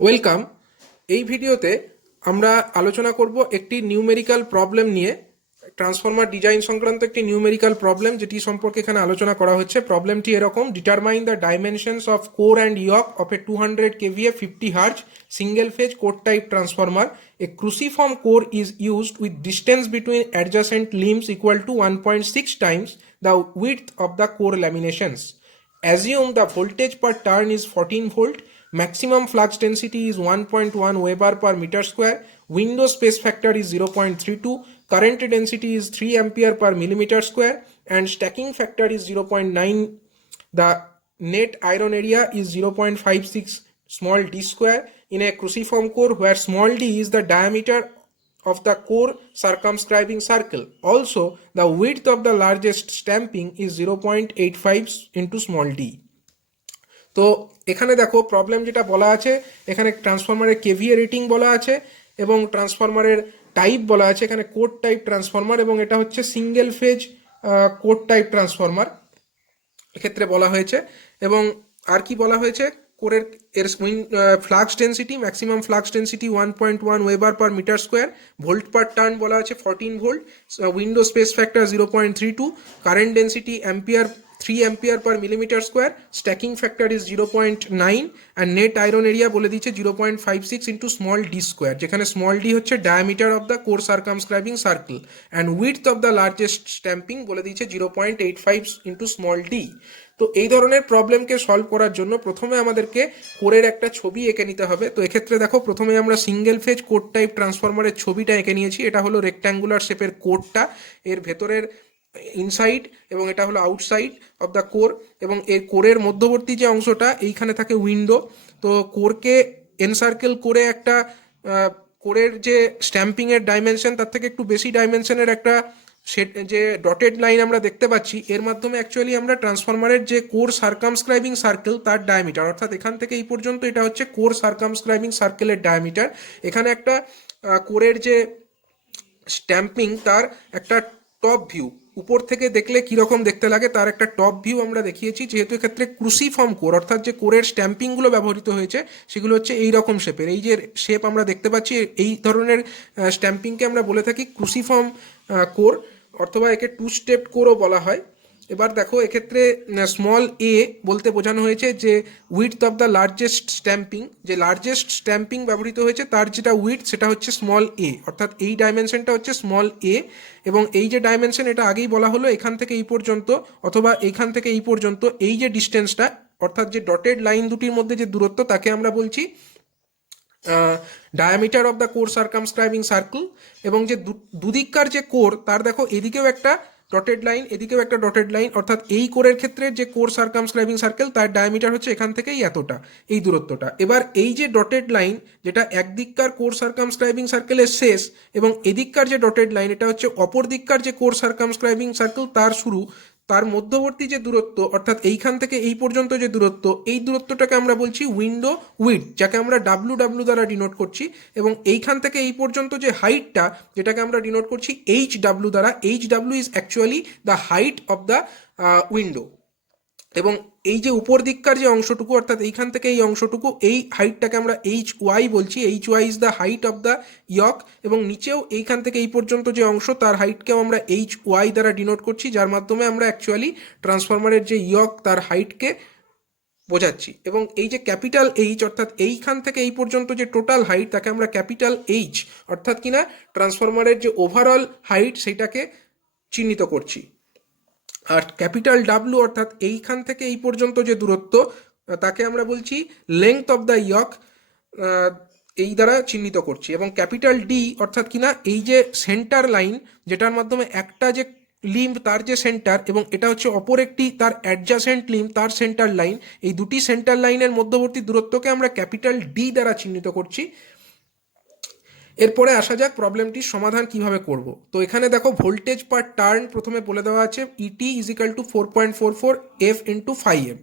Welcome. এই ভিডিওতে আমরা আলোচনা করব একটি নিউমেরিক্যাল প্রবলেম নিয়ে। ট্রান্সফরমার ডিজাইন সংক্রান্ত একটি নিউমেরিক্যাল প্রবলেম যেটি সম্পর্কে এখানে আলোচনা করা হচ্ছে। প্রবলেমটি এরকম: determine the dimensions of core and yoke of a 200 kVA 50 Hz single phase core type transformer. A cruciform core is used with distance between adjacent limbs equal to 1.6 times the width of the core laminations. Assume the voltage per turn is 14 volt, maximum flux density is 1.1 Weber per meter square, window space factor is 0.32, current density is 3 ampere per millimeter square, and stacking factor is 0.9. The net iron area is 0.56 small d square in a cruciform core where small d is the diameter of the core circumscribing circle. Also, the width of the largest stamping is 0.85 into small d. তো এখানে দেখো problem যেটা বলা আছে, এখানে ট্রান্সফরমারের KVA rating বলা আছে এবং ট্রান্সফরমারের টাইপ বলা আছে। এখানে কোর টাইপ ট্রান্সফরমার এবং এটা হচ্ছে single phase core type transformer এক্ষেত্রে বলা হয়েছে। এবং আর কি বলা হয়েছে, কোরের এর flux density, maximum flux density 1.1 weber per metre square, volt per turn বলা আছে 14 volt, window space factor 0.32, current density ampere 3 ampere per millimeter square, stacking factor is 0.9 and net iron area বলে দিচ্ছে 0.56 into small d square, যেখানে small d হচ্ছে diameter of the core circumscribing circle and width of the largest stamping বলে দিচ্ছে 0.85 into small d। তো এই ধরনের প্রবলেমকে solve করার জন্য প্রথমে আমাদেরকে কোরের একটা ছবি এঁকে নিতে হবে। তো এক্ষেত্রে দেখো প্রথমে আমরা সিঙ্গেল ফেজ কোর টাইপ ট্রান্সফরমারের ছবিটা এঁকে নিয়েছি। এটা হলো রেক্ট্যাঙ্গুলার শেপের কোরটা, এর ভেতরের ইনসাইড এবং এটা হলো আউটসাইড অফ দ্য কোর, এবং এর কোরের মধ্যবর্তী যে অংশটা এইখানে থাকে উইন্ডো। তো কোরকে এনসার্কেল করে একটা কোরের যে স্ট্যাম্পিংয়ের ডাইমেনশন তার থেকে একটু বেশি ডাইমেনশনের একটা সেট যে ডটেড লাইন আমরা দেখতে পাচ্ছি, এর মাধ্যমে অ্যাকচুয়ালি আমরা ট্রান্সফরমারের যে কোর সার্কামস্ক্রাইবিং সার্কেল তার ডায়ামিটার, অর্থাৎ এখান থেকে এই পর্যন্ত এটা হচ্ছে কোর সার্কামস্ক্রাইবিং সার্কেলের ডায়ামিটার। এখানে একটা কোরের যে স্ট্যাম্পিং তার একটা টপ ভিউ, উপর থেকে দেখলে কীরকম দেখতে লাগে তার একটা টপ ভিউ আমরা দেখিয়েছি। যেহেতু এক্ষেত্রে ক্রুসিফর্ম কোর, অর্থাৎ যে কোরের স্ট্যাম্পিংগুলো ব্যবহৃত হয়েছে সেগুলো হচ্ছে এই রকম শেপের। এই যে শেপ আমরা দেখতে পাচ্ছি, এই ধরনের স্ট্যাম্পিংকে আমরা বলে থাকি ক্রুসিফর্ম কোর, অথবা একে টু স্টেপ কোরও বলা হয়। এবার দেখো এক্ষেত্রে স্মল এ বলতে বোঝানো হয়েছে যে width of the largest stamping, যে লার্জেস্ট স্ট্যাম্পিং ব্যবহৃত হয়েছে তার যেটা উইডথ সেটা হচ্ছে স্মল এ, অর্থাৎ এই ডাইমেনশনটা হচ্ছে স্মল এ। এবং এই যে ডাইমেনশন এটা আগেই বলা হলো, এখান থেকে এই পর্যন্ত অথবা এইখান থেকে এই পর্যন্ত এই যে ডিস্টেন্সটা, অর্থাৎ যে ডটেড লাইন দুটির মধ্যে যে দূরত্ব তাকে আমরা বলছি diameter of the core circumscribing circle. এবং যে দুদিককার যে কোর তার দেখো এদিকেও একটা ডটেড লাইন, এদিকেও একটা ডটেড লাইন, অর্থাৎ এই কোরের ক্ষেত্রে যে কোর সার্কামস্ক্রাইবিং সার্কেল তার ডায়ামিটার হচ্ছে এখান থেকেই এতটা, এই দূরত্বটা। এবার এই যে ডটেড লাইন যেটা একদিককার কোর সার্কামস্ক্রাইবিং সার্কেলের শেষ, এবং এদিককার যে ডটেড লাইন এটা হচ্ছে অপর দিককার যে কোর সার্কামস্ক্রাইবিং সার্কেল তার শুরু, তার মধ্যবর্তী যে দূরত্ব, অর্থাৎ এইখান থেকে এই পর্যন্ত যে দূরত্ব, এই দূরত্বটাকে আমরা বলছি উইন্ডো উইডথ, যাকে আমরা ডাব্লু ডাব্লু দ্বারা ডিনোট করছি। এবং এইখান থেকে এই পর্যন্ত যে হাইটটা, যেটাকে আমরা ডিনোট করছি এইচ ডাব্লু দ্বারা, H W is actually the height of the window. এবং এই যে উপর দিককার যে অংশটুকু, অর্থাৎ এইখান থেকে এই অংশটুকু, এই হাইটটাকে আমরা এইচ ওয়াই বলছি। H Y is the height of the yoke. এবং নিচেও এইখান থেকে এই পর্যন্ত যে অংশ তার হাইটকেও আমরা এইচ ওয়াই দ্বারা ডিনোট করছি, যার মাধ্যমে আমরা অ্যাকচুয়ালি ট্রান্সফরমারের যে ইয়ক তার হাইটকে বোঝাচ্ছি। এবং এই যে ক্যাপিটাল এইচ, অর্থাৎ এইখান থেকে এই পর্যন্ত যে টোটাল হাইট তাকে আমরা ক্যাপিটাল এইচ, অর্থাৎ কিনা ট্রান্সফরমারের যে ওভারঅল হাইট সেটাকে চিহ্নিত করছি। আর ক্যাপিটাল ডাব্লু অর্থাৎ এইখান থেকে এই পর্যন্ত যে দূরত্ব তাকে আমরা বলছি লেংথ অফ দ্য ইয়ক, এই দ্বারা চিহ্নিত করছি। এবং ক্যাপিটাল ডি অর্থাৎ কিনা এই যে সেন্টার লাইন, যেটার মাধ্যমে একটা যে লিম্ব তার যে সেন্টার, এবং এটা হচ্ছে অপর একটি তার অ্যাডজাসেন্ট লিম্ব তার সেন্টার লাইন, এই দুটি সেন্টার লাইনের মধ্যবর্তী দূরত্বকে আমরা ক্যাপিটাল ডি দ্বারা চিহ্নিত করছি। এরপরে আসা যাক প্রবলেমটির সমাধান কিভাবে করব। তো এখানে দেখো ভোল্টেজ পার টার্ন প্রথমে বলে দেওয়া আছে ET is equal to 4.44 F into 5M,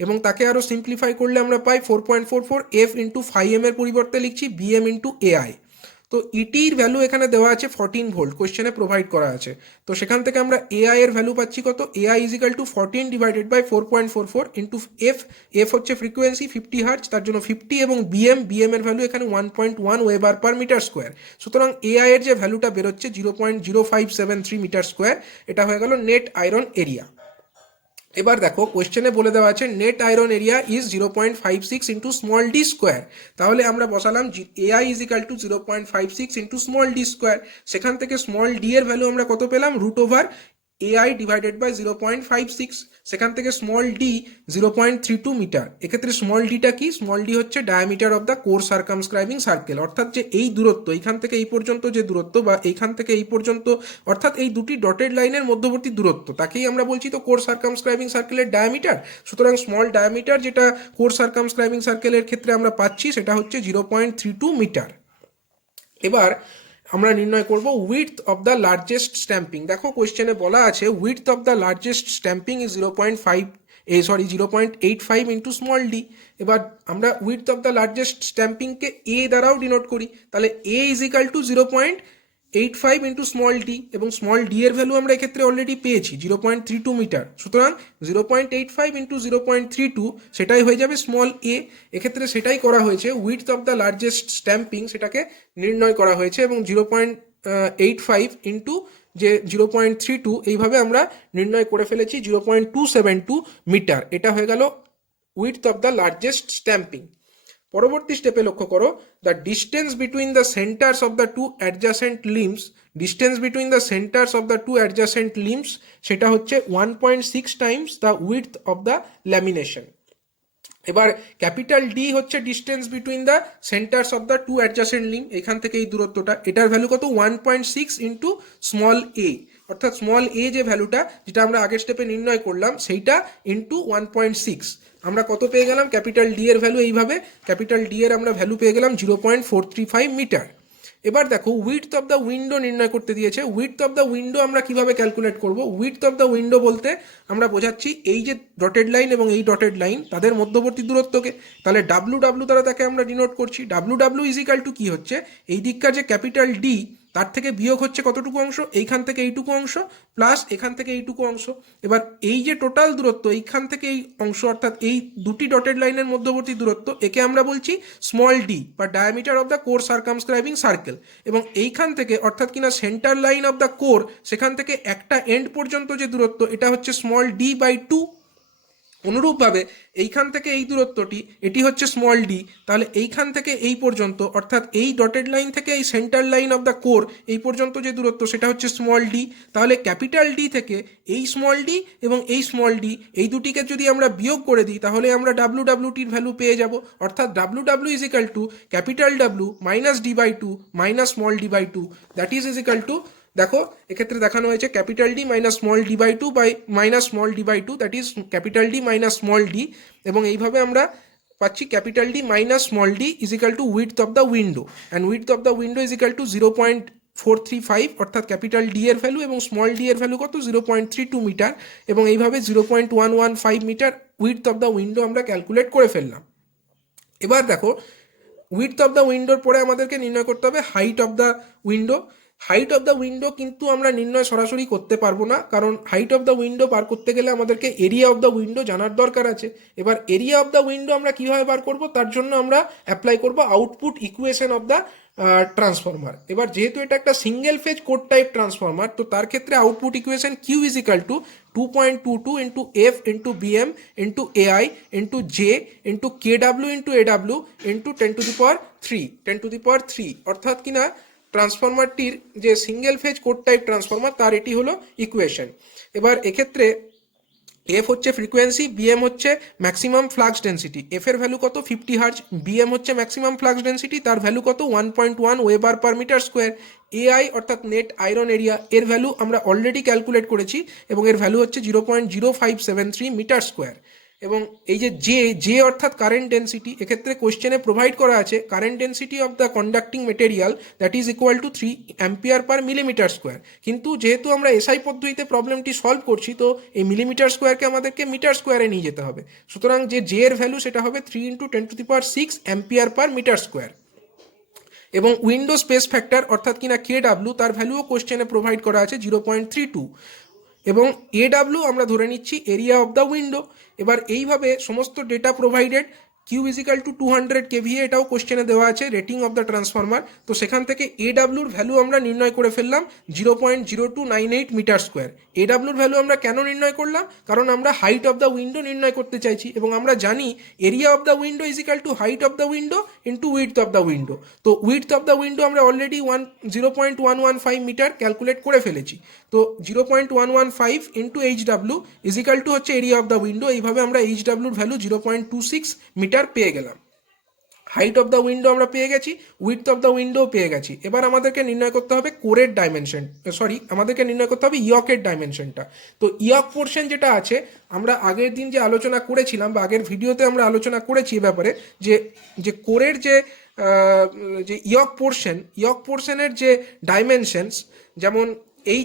এবং তাকে আরও সিম্পলিফাই করলে আমরা পাই 4.44 এফ ইন্টু 5M এর পরিবর্তে লিখছি বিএম ইন্টু এআই। তো ইটির ভ্যালু এখানে দেওয়া আছে 14 ভোল্ট, কোশ্চেনে প্রোভাইড করা আছে। তো সেখান থেকে আমরা এআই এর ভ্যালু পাচ্ছি কত, A i is equal to 14 divided by 4.44 into F, F হচ্ছে ফ্রিকোয়েন্সি 50 হার্জ, তার জন্য 50, এবং বিএম এর ভ্যালু এখানে 1.1 ওয়েবার পার মিটার স্কোয়ার। সুতরাং এআই এর যে ভ্যালুটা বেরোচ্ছে 0.0573 মিটার স্কোয়ার, এটা হয়ে গেল নেট আয়রন এরিয়া। এবার দেখো কোয়েশ্চেনে বলে দেওয়া আছে net iron area is 0.56 into small D square. তাহলে আমরা বসালাম AI is equal to 0.56 into small D square. সেখান থেকে স্মল ডি এর ভ্যালু আমরা কত পেলাম, root over AI divided by 0.56, সেখান থেকে স্মল ডি 0.32 মিটার। এক্ষেত্রে স্মল ডিটা কি, স্মল ডি হচ্ছে diameter of the core circumscribing circle, অর্থাৎ যে এই দূরত্ব এইখান থেকে এই পর্যন্ত যে দূরত্ব, বা এইখান থেকে এই পর্যন্ত, অর্থাৎ এই দুটি ডটেড লাইনের মধ্যবর্তী দূরত্ব, তাকেই আমরা বলছি তো কোর সার্কামস্ক্রাইবিং সার্কেলের ডায়ামিটার। সুতরাং স্মল ডায়ামিটার যেটা কোর সার্কামস্ক্রাইবিং সার্কেলের ক্ষেত্রে আমরা পাচ্ছি সেটা হচ্ছে 0.32 মিটার। এবার আমরা নির্ণয় করব width of the largest stamping. দেখো কোয়েশ্চেনে বলা আছে width of the largest stamping is 0.85 into small D. এবার আমরা উইডথ অফ দ্য লার্জেস্ট স্ট্যাম্পিংকে এ দ্বারাও ডিনোট করি, তাহলে A is equal to 0.85 into small D, এবং স্মল ডি এর ভ্যালু আমরা এক্ষেত্রে অলরেডি পেয়েছি 0.32 মিটার। সুতরাং 0.85 ইন্টু 0.32 সেটাই হয়ে যাবে স্মল এ। এক্ষেত্রে সেটাই করা হয়েছে, width of the largest stamping সেটাকে নির্ণয় করা হয়েছে, এবং 0.85 ইন্টু যে 0.32 এইভাবে আমরা নির্ণয় করে ফেলেছি 0.272 মিটার। এটা হয়ে গেল width of the largest stamping. পরবর্তী স্টেপে লক্ষ্য করো, the distance between the centres of the two adjacent limbs, distance between the centres of the two adjacent limbs সেটা হচ্ছে 1.6 times the width of the lamination. এবার ক্যাপিটাল ডি হচ্ছে distance between the centres of the two adjacent limb, এখান থেকে এই দূরত্বটা, এটার value কত 1.6 ইন্টু স্মল এ, অর্থাৎ স্মল এ যে ভ্যালুটা যেটা আমরা আগের স্টেপে নির্ণয় করলাম সেইটা ইন্টু 1.6। আমরা কত পেয়ে গেলাম, ক্যাপিটাল ডি এর ভ্যালু এইভাবে, ক্যাপিটাল ডি এর আমরা ভ্যালু পেয়ে গেলাম 0.435 মিটার। এবার দেখো উইডথ অফ দ্য উইন্ডো নির্ণয় করতে দিয়েছে। উইডথ অফ দ্য উইন্ডো আমরা কিভাবে ক্যালকুলেট করব, উইডথ অফ দ্য উইন্ডো বলতে আমরা বোঝাচ্ছি এই যে ডটেড লাইন এবং এই ডটেড লাইন তাদের মধ্যবর্তী দূরত্বকে, তাহলে ডাব্লু ডাব্লু দ্বারা তাকে আমরা ডিনোট করছি। ডাব্লু ডাব্লু ইজিক্যাল টু কি হচ্ছে, এই দিককার যে ক্যাপিটাল ডি তার থেকে বিয়োগ হচ্ছে কতটুকু অংশ, এইখান থেকে এইটুকু অংশ প্লাস এখান থেকে এইটুকু অংশ। এবার এই যে টোটাল দূরত্ব এইখান থেকে এই অংশ, অর্থাৎ এই দুটি ডটেড লাইনের মধ্যবর্তী দূরত্ব, একে আমরা বলছি স্মল ডি বা diameter of the core circumscribing circle. এবং এইখান থেকে অর্থাৎ কিনা centre line of the core, সেখান থেকে একটা এন্ড পর্যন্ত যে দূরত্ব এটা হচ্ছে স্মল ডি বাই 2। অনুরূপভাবে এইখান থেকে এই দূরত্বটি এটি হচ্ছে স্মল ডি, তাহলে এইখান থেকে এই পর্যন্ত অর্থাৎ এই ডটেড লাইন থেকে এই centre line of the core এই পর্যন্ত যে দূরত্ব সেটা হচ্ছে স্মল ডি। তাহলে ক্যাপিটাল ডি থেকে এই স্মল ডি এবং এই স্মল ডি এই দুটিকে যদি আমরা বিয়োগ করে দিই তাহলে আমরা ডাব্লু ডাব্লুটির ভ্যালু পেয়ে যাব, অর্থাৎ W W is equal to capital W minus D by 2 minus small D by 2, that is equal to, দেখো এক্ষেত্রে দেখানো হয়েছে capital D minus small D by 2 by minus small D by 2, that is capital D minus small D, এবং এইভাবে আমরা পাচ্ছি capital D minus small D is equal to width of the window, and width of the window is equal to 0.435, অর্থাৎ capital D এর value এবং small D এর value কত 0.32 metre, এবং এইভাবে 0.115 metre width of the window আমরা calculate করে ফেললাম। এবার দেখো উইডথ অফ দ্য উইন্ডোর পরে আমাদেরকে নির্ণয় করতে হবে height of the window. Height of the window কিন্তু আমরা নির্ণয় সরাসরি করতে পারবো না, কারণ হাইট অফ দ্য উইন্ডো বার করতে গেলে আমাদেরকে এরিয়া অফ দ্য উইন্ডো জানার দরকার আছে। এবার এরিয়া অফ দ্য উইন্ডো আমরা কিভাবে বার করব, তার জন্য আমরা অ্যাপ্লাই করব output equation of the transformer. এবার যেহেতু এটা একটা single phase core type transformer, তো তার ক্ষেত্রে output equation Q is equal to 2.22 into F into B M into A I into J into K W into A W into 10⁻³ অর্থাৎ কিনা ট্রান্সফরমারটির যে single phase core type transformer তার এটি হলো ইকুয়েশন। এবার এক্ষেত্রে এফ হচ্ছে ফ্রিকোয়েন্সি, বিএম হচ্ছে ম্যাক্সিমাম ফ্লাক্স ডেন্সিটি, এফ এর ভ্যালু কত 50 হার্জ, বিএম হচ্ছে ম্যাক্সিমাম ফ্লাক্স ডেন্সিটি, তার ভ্যালু কত 1.1 weber per metre square, A i অর্থাৎ নেট আয়রন এরিয়া এর ভ্যালু আমরা অলরেডি ক্যালকুলেট করেছি এবং এর ভ্যালু হচ্ছে 0.0573 মিটার স্কোয়ার। এবং এই যে জে অর্থাৎ কারেন্ট ডেন্সিটি, এক্ষেত্রে কোশ্চেনে প্রোভাইড করা আছে current density of the conducting material that is equal two 3 ampere per millimetre square, কিন্তু যেহেতু আমরা এসআই পদ্ধতিতে প্রবলেমটি সলভ করছি তো এই মিলিমিটার স্কোয়ারকে আমাদেরকে মিটার স্কোয়ারে নিয়ে যেতে হবে। সুতরাং যে জে এর ভ্যালু সেটা হবে 3 × 10⁶ অ্যাম্পিয়ার পার মিটার স্কোয়ার। এবং উইন্ডো স্পেস ফ্যাক্টর অর্থাৎ কিনা KW তার ভ্যালুও কোশ্চেনে প্রোভাইড করা আছে 0.32 এবং AW আমরা ধরে নিচ্ছি এরিয়া অফ দ্য উইন্ডো। এবার এইভাবে সমস্ত data provided, Q is equal to 200 kVA এটাও কোশ্চেনে দেওয়া আছে, রেটিং অফ দ্য ট্রান্সফরমার। তো সেখান থেকে এডাব্লিউর ভ্যালু আমরা নির্ণয় করে ফেললাম 0.0298 মিটার স্কোয়ার। এডাব্লিউর ভ্যালু আমরা কেন নির্ণয় করলাম? কারণ আমরা হাইট অফ দ্য উইন্ডো নির্ণয় করতে চাইছি এবং আমরা জানি area of the window is equal to height of the window into width of the window. তো উইডথ অফ দ্য উইন্ডো আমরা অলরেডি 0.115 মিটার ক্যালকুলেট করে ফেলেছি। তো 0.115 ইন্টু এইচডাব্লিউ ইজিক্যাল টু হচ্ছে এরিয়া অফ দ্য উইন্ডো। এইভাবে আমরা এইচডাব্লিউর ভ্যালু 0.26 মিটার পেয়ে গেলাম। হাইট অফ দ্য উইন্ডো আমরা পেয়ে গেছি, উইডথ অফ দ্য উইন্ডো পেয়ে গেছি। এবার আমাদেরকে নির্ণয় করতে হবে কোরের ডাইমেনশন, আমাদেরকে নির্ণয় করতে হবে ইয়কের ডাইমেনশনটা। তো ইয়ক পোর্শন যেটা আছে, আমরা আগের দিন যে আলোচনা করেছিলাম বা আগের ভিডিওতে আমরা আলোচনা করেছি এ ব্যাপারে যে কোরের যে ইয়ক পোর্শনের যে ডাইমেনশনস, যেমন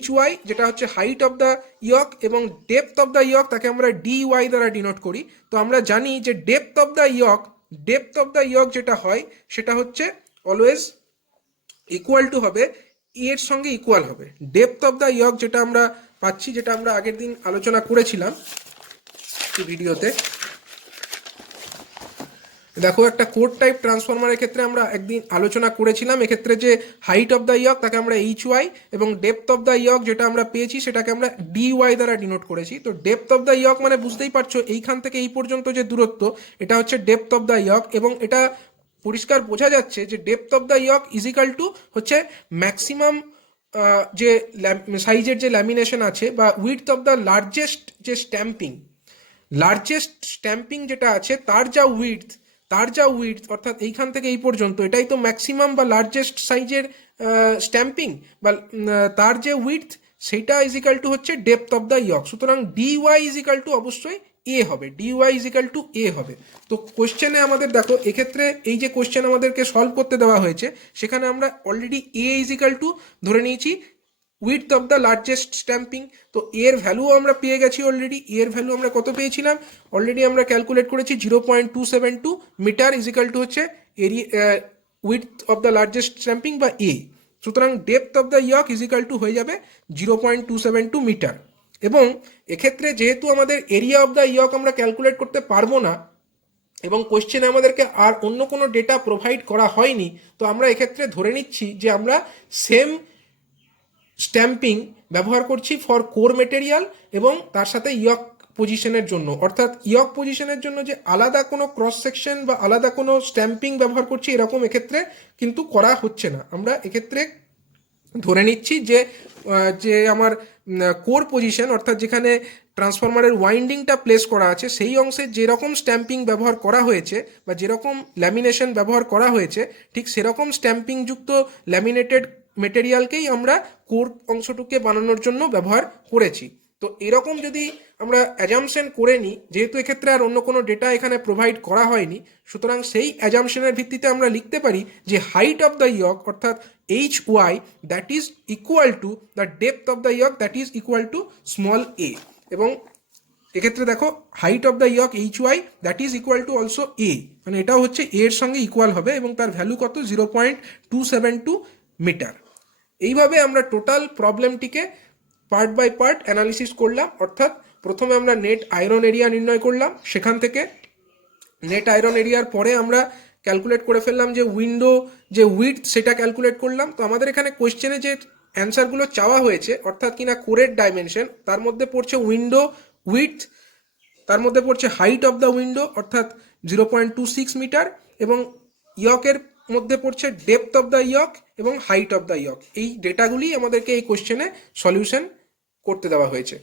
HY যেটা হচ্ছে হাইট অফ দ্য ইয়ক এবং ডেপথ অফ দ্য ইয়ক তাকে আমরা DY দ্বারা ডিনোট করি। তো আমরা জানি যে ডেপথ অফ দ্য ইয়ক যেটা হয় সেটা হচ্ছে অলওয়েজ ইকুয়াল টু হবে এর সঙ্গে ইকুয়াল হবে। ডেপথ অফ দ্য ইয়ক যেটা আমরা পাচ্ছি, যেটা আমরা আগের দিন আলোচনা করেছিলাম ভিডিওতে, দেখো একটা কোর টাইপ ট্রান্সফরমারের ক্ষেত্রে আমরা একদিন আলোচনা করেছিলাম এক্ষেত্রে যে হাইট অফ দ্য ইয়ক তাকে আমরা HY এবং ডেপথ অফ দ্য ইয়ক যেটা আমরা পেয়েছি সেটাকে আমরা DY দ্বারা ডিনোট করেছি। তো ডেপথ অফ দ্য ইয়ক মানে বুঝতেই পারছো এইখান থেকে এই পর্যন্ত যে দূরত্ব, এটা হচ্ছে ডেপথ অফ দ্য ইয়ক এবং এটা পরিষ্কার বোঝা যাচ্ছে যে depth of the yoke is equal to হচ্ছে ম্যাক্সিমাম যে সাইজের যে ল্যামিনেশন আছে বা width of the largest stamping যেটা আছে তার যা উইডথ অর্থাৎ এইখান থেকে এই পর্যন্ত, এটাই তো ম্যাক্সিমাম বা লার্জেস্ট সাইজের স্ট্যাম্পিং বা তার যে উইডথ সেইটা ইজিক্যাল টু হচ্ছে ডেপথ অফ দ্য ইয়ক। সুতরাং DY ইজিক্যাল টু অবশ্যই A হবে, DY ইজিক্যাল টু A হবে। তো কোশ্চেনে আমাদের দেখো এক্ষেত্রে এই যে কোশ্চেন আমাদেরকে সলভ করতে দেওয়া হয়েছে সেখানে আমরা অলরেডি A ইজিক্যাল টু ধরে নিয়েছি width of the largest stamping. তো এর ভ্যালু আমরা পেয়ে গেছি অলরেডি। এর ভ্যালু আমরা কত পেয়েছিলাম? অলরেডি আমরা ক্যালকুলেট করেছি 0.272 মিটার ইজিক্যাল টু হচ্ছে width of the largest stamping বা A। সুতরাং depth of the yoke is equal to হয়ে যাবে 0.272 মিটার। এবং এক্ষেত্রে যেহেতু আমাদের এরিয়া অফ দ্য ইয়ক আমরা ক্যালকুলেট করতে পারবো না এবং কোশ্চেনে আমাদেরকে আর অন্য কোনো ডেটা প্রোভাইড করা হয়নি, তো আমরা এক্ষেত্রে ধরে নিচ্ছি যে আমরা সেম স্ট্যাম্পিং ব্যবহার করছি ফর কোর মেটেরিয়াল এবং তার সাথে ইয়ক পজিশনের জন্য। অর্থাৎ ইয়ক পজিশনের জন্য যে আলাদা কোনো ক্রস সেকশন বা আলাদা কোনো স্ট্যাম্পিং ব্যবহার করছি এরকম এক্ষেত্রে কিন্তু করা হচ্ছে না। আমরা এক্ষেত্রে ধরে নিচ্ছি যে আমার কোর পজিশন অর্থাৎ যেখানে ট্রান্সফরমারের ওয়াইন্ডিংটা প্লেস করা আছে সেই অংশে যেরকম স্ট্যাম্পিং ব্যবহার করা হয়েছে বা যেরকম ল্যামিনেশন ব্যবহার করা হয়েছে ঠিক সেরকম স্ট্যাম্পিংযুক্ত ল্যামিনেটেড মেটেরিয়ালকেই আমরা কোর অংশটুকে বানানোর জন্য ব্যবহার করেছি। তো এরকম যদি আমরা অ্যাজাম্পশন করে নিই, যেহেতু এক্ষেত্রে আর অন্য কোনো ডেটা এখানে প্রোভাইড করা হয়নি, সুতরাং সেই অ্যাজাম্পশনের ভিত্তিতে আমরা লিখতে পারি যে হাইট অফ দ্য ইয়ক অর্থাৎ HY that is equal to the depth of the yoke that is equal to small a। এবং এক্ষেত্রে দেখো height of the yoke HY that is equal to also A, মানে এটাও হচ্ছে A এর সঙ্গে equal হবে এবং তার ভ্যালু কত? 0.272 মিটার। এইভাবে আমরা টোটাল প্রবলেমটিকে পার্ট বাই পার্ট অ্যানালিসিস করলাম। অর্থাৎ প্রথমে আমরা নেট আয়রন এরিয়া নির্ণয় করলাম, সেখান থেকে নেট আয়রন এরিয়ার পরে আমরা ক্যালকুলেট করে ফেললাম যে উইন্ডো যে উইডথ সেটা ক্যালকুলেট করলাম। তো আমাদের এখানে কোয়েশ্চেনে যে অ্যান্সারগুলো চাওয়া হয়েছে অর্থাৎ কিনা কোরের ডাইমেনশন, তার মধ্যে পড়ছে উইন্ডো উইডথ, তার মধ্যে পড়ছে হাইট অফ দ্য উইন্ডো অর্থাৎ 0.26 মিটার এবং ইয়কের মধ্যে পড়ছে ডেপথ অফ দ্য ইয়ক এবং হাইট অফ দ্য ইয়ক। এই ডেটাগুলি আমাদেরকে এই কোশ্চেনে সলিউশন করতে দেওয়া হয়েছে।